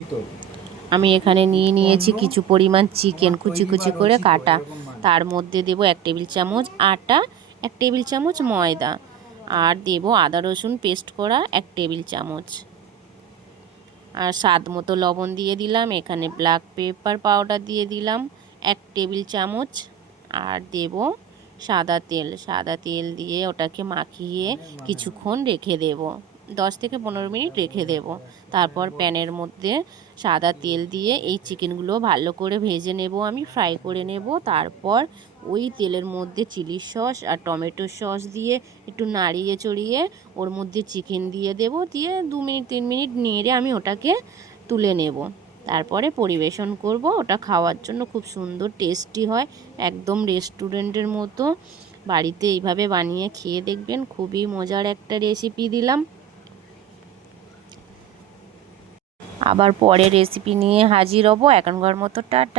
আমি এখানে নিয়ে নিয়েছি কিছু পরিমাণ চিকেন কুচি কুচি করে কাটা। তার মধ্যে দেব 1 টেবিল চামচ আটা, 1 টেবিল চামচ ময়দা, আর দেব আদা রসুন পেস্ট করা 1 টেবিল চামচ। আর স্বাদ মতো লবণ দিয়ে দিলাম। এখানে ব্ল্যাক পেপার পাউডার দিয়ে দিলাম 1 টেবিল চামচ। আর দেব সাদা তেল দিয়ে ওটাকে মাখিয়ে কিছুক্ষণ রেখে দেব, 10 থেকে 15 মিনিট রেখে দেব। তারপর প্যানের মধ্যে সাদা তেল দিয়ে এই চিকেনগুলো ভালো করে ভেজে নেব, আমি ফ্রাই করে নেব। তারপর ওই তেলের মধ্যে চিলি সস আর টমেটো সস দিয়ে একটু নাড়িয়ে চড়িয়ে ওর মধ্যে চিকেন দিয়ে দেব, দিয়ে 2 মিনিট 3 মিনিট নেড়ে আমি ওটাকে তুলে নেব। তারপরে পরিবেশন করব। ওটা খাওয়ার জন্য খুব সুন্দর টেস্টি হয়, একদম রেস্টুরেন্টের মতো। বাড়িতে এইভাবে বানিয়ে খেয়ে দেখবেন, খুবই মজার একটা রেসিপি দিলাম। আবার পরে রেসিপি নিয়ে হাজির হব। এখনকার মতো টাটা।